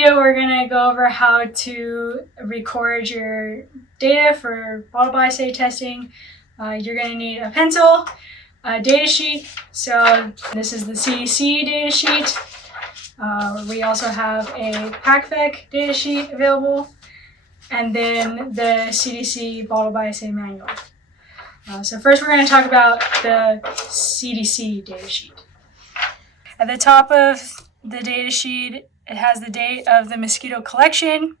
video, we're going to go over how to record your data for bottle biosay testing. You're going to need a pencil, a data sheet. So this is the CDC data sheet. We also have a PACVEC data sheet available, and then the CDC bottle biosay manual. So first we're going to talk about the CDC data sheet. At the top of the data sheet, it has the date of the mosquito collection,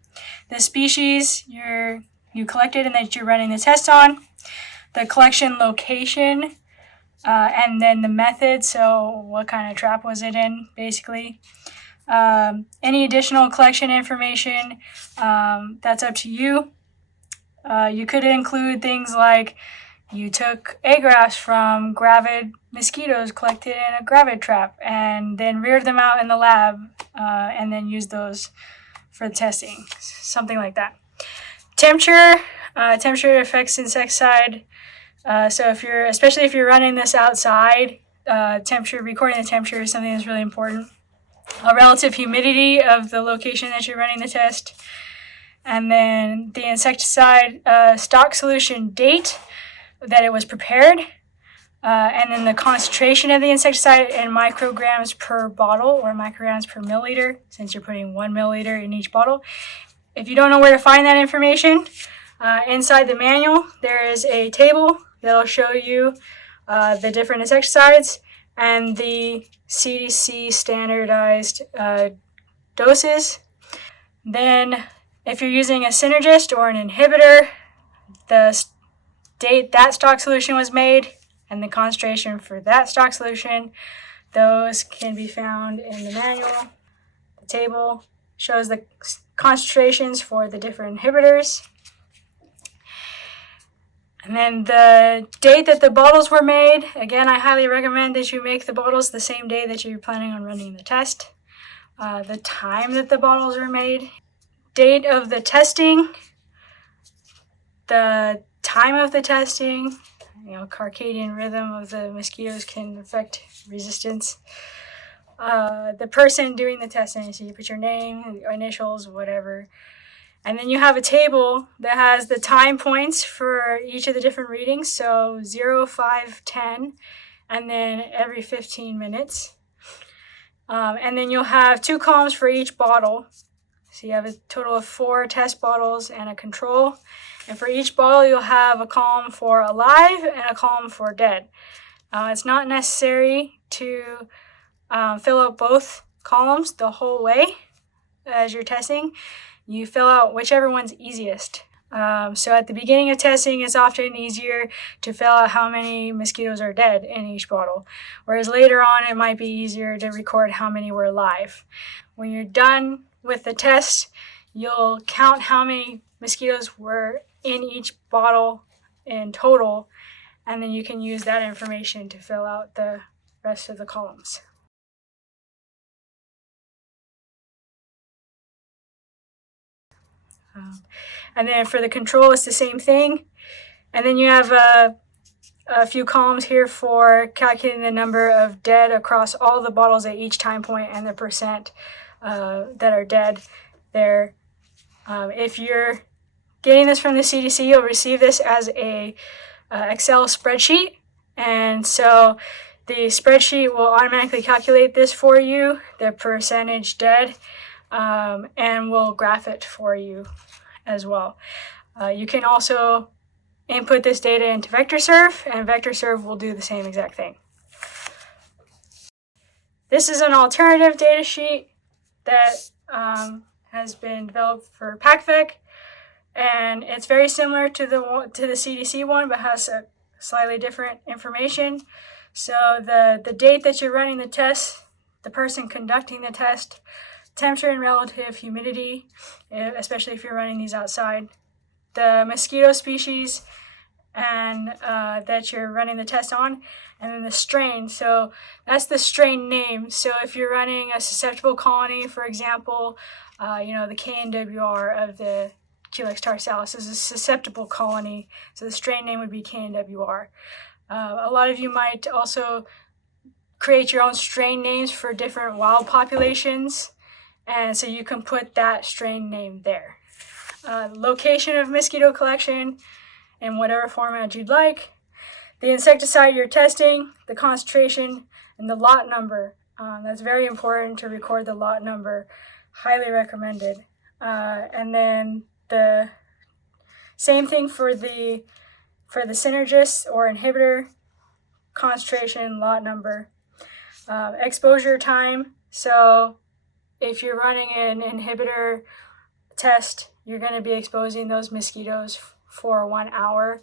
the species you collected and that you're running the test on, the collection location, and then the method, so what kind of trap was it in, basically. Any additional collection information, that's up to you. You could include things like you took agraphs from gravid mosquitoes collected in a gravid trap and then reared them out in the lab and then used those for the testing, something like that. Temperature affects insecticide. So especially if you're running this outside, recording the temperature is something that's really important. A relative humidity of the location that you're running the test. And then the insecticide stock solution date that it was prepared, and then the concentration of the insecticide in micrograms per bottle or micrograms per milliliter, since you're putting 1 milliliter in each bottle. If you don't know where to find that information, inside the manual there is a table that'll show you the different insecticides and the CDC standardized doses. Then if you're using a synergist or an inhibitor, the date that stock solution was made and the concentration for that stock solution, those can be found in the manual. The table shows the concentrations for the different inhibitors. And then the date that the bottles were made, again, I highly recommend that you make the bottles the same day that you're planning on running the test. The time that the bottles were made, date of the testing, the time of the testing, circadian rhythm of the mosquitoes can affect resistance. The person doing the testing, so you put your name, initials, whatever. And then you have a table that has the time points for each of the different readings, so 0, 5, 10, and then every 15 minutes. And then you'll have 2 columns for each bottle. So you have a total of 4 test bottles and a control. And for each bottle, you'll have a column for alive and a column for dead. It's not necessary to fill out both columns the whole way as you're testing. You fill out whichever one's easiest. So at the beginning of testing, it's often easier to fill out how many mosquitoes are dead in each bottle, whereas later on, it might be easier to record how many were alive. When you're done with the test, you'll count how many mosquitoes were in each bottle in total, and then you can use that information to fill out the rest of the columns. And then for the control, it's the same thing. And then you have a few columns here for calculating the number of dead across all the bottles at each time point and the percent that are dead there. If you're getting this from the CDC, you'll receive this as a Excel spreadsheet. And so the spreadsheet will automatically calculate this for you, the percentage dead, and will graph it for you as well. You can also input this data into VectorServe, and VectorServe will do the same exact thing. This is an alternative data sheet that has been developed for PACVEC, and it's very similar to the CDC one, but has a slightly different information. So the date that you're running the test, the person conducting the test, temperature and relative humidity, especially if you're running these outside, the mosquito species and that you're running the test on, and then the strain. So that's the strain name. So if you're running a susceptible colony, for example, the KNWR of the Culex tarsalis is a susceptible colony, so the strain name would be KNWR. A lot of you might also create your own strain names for different wild populations, and so you can put that strain name there. Location of mosquito collection in whatever format you'd like, the insecticide you're testing, the concentration, and the lot number. That's very important to record the lot number. Highly recommended. And then the same thing for the synergist or inhibitor, concentration, lot number. Exposure time. So if you're running an inhibitor test, you're going to be exposing those mosquitoes for 1 hour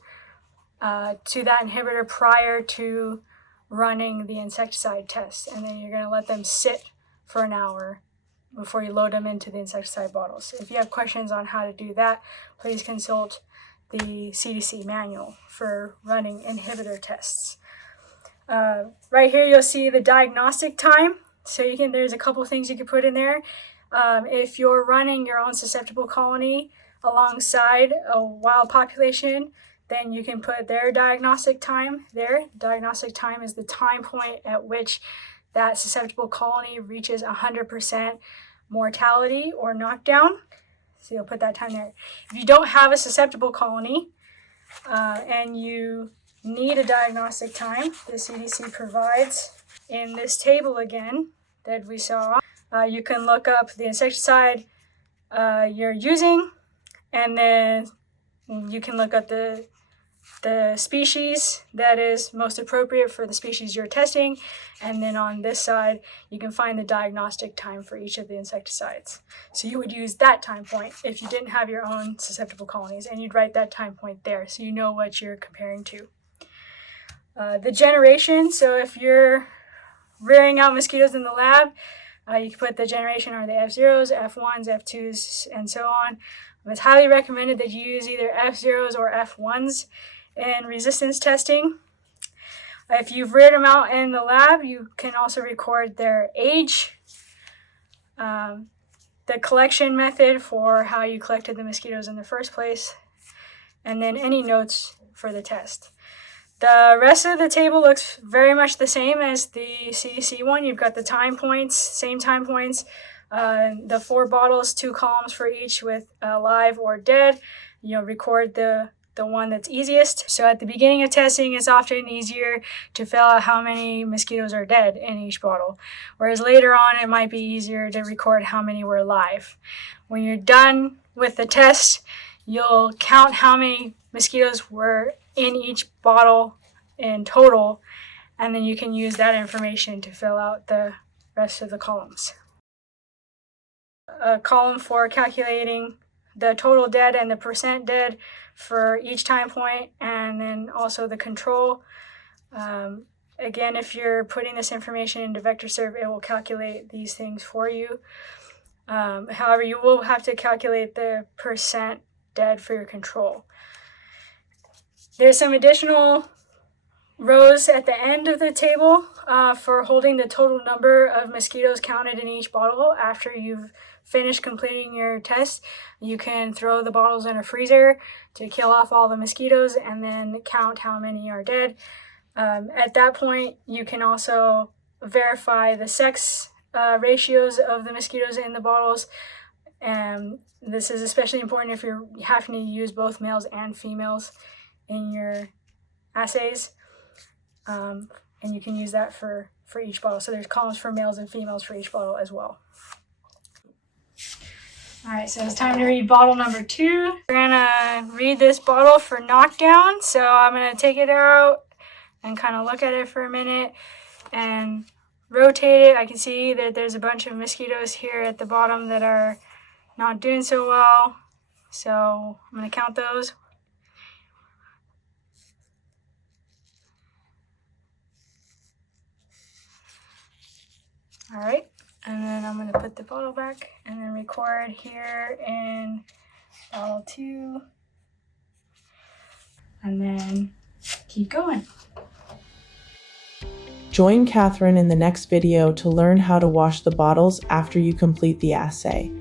to that inhibitor prior to running the insecticide test, and then you're going to let them sit for an hour before you load them into the insecticide bottles. If you have questions on how to do that, please consult the CDC manual for running inhibitor tests. Right here you'll see the diagnostic time. So there's a couple things you can put in there. If you're running your own susceptible colony alongside a wild population, then you can put their diagnostic time there. Diagnostic time is the time point at which that susceptible colony reaches 100% mortality or knockdown. So you'll put that time there. If you don't have a susceptible colony and you need a diagnostic time, the CDC provides in this table again that we saw. You can look up the insecticide you're using, and then you can look up the species that is most appropriate for the species you're testing, and then on this side you can find the diagnostic time for each of the insecticides. So you would use that time point if you didn't have your own susceptible colonies, and you'd write that time point there so you know what you're comparing to. The generation, so if you're rearing out mosquitoes in the lab, you can put the generation or the F0s, F1s, F2s, and so on. It's highly recommended that you use either F0s or F1s in resistance testing. If you've reared them out in the lab, you can also record their age, the collection method for how you collected the mosquitoes in the first place, and then any notes for the test. The rest of the table looks very much the same as the CDC one. You've got the time points, same time points, the 4 bottles, 2 columns for each with live or dead. Record the one that's easiest. So at the beginning of testing, it's often easier to fill out how many mosquitoes are dead in each bottle, whereas later on it might be easier to record how many were live. When you're done with the test, you'll count how many mosquitoes were in each bottle in total, and then you can use that information to fill out the rest of the columns. A column for calculating the total dead and the percent dead for each time point, and then also the control. Again, if you're putting this information into VectorServe, it will calculate these things for you. However, you will have to calculate the percent dead for your control. There's some additional rows at the end of the table for holding the total number of mosquitoes counted in each bottle. After you've finished completing your test, you can throw the bottles in a freezer to kill off all the mosquitoes and then count how many are dead. At that point, you can also verify the sex ratios of the mosquitoes in the bottles. And this is especially important if you're having to use both males and females in your assays, and you can use that for each bottle. So there's columns for males and females for each bottle as well. All right, so it's time to read bottle number 2. We're gonna read this bottle for knockdown. So I'm gonna take it out and kind of look at it for a minute and rotate it. I can see that there's a bunch of mosquitoes here at the bottom that are not doing so well. So I'm gonna count those. All right, and then I'm going to put the bottle back and then record here in bottle 2, and then keep going. Join Catherine in the next video to learn how to wash the bottles after you complete the assay.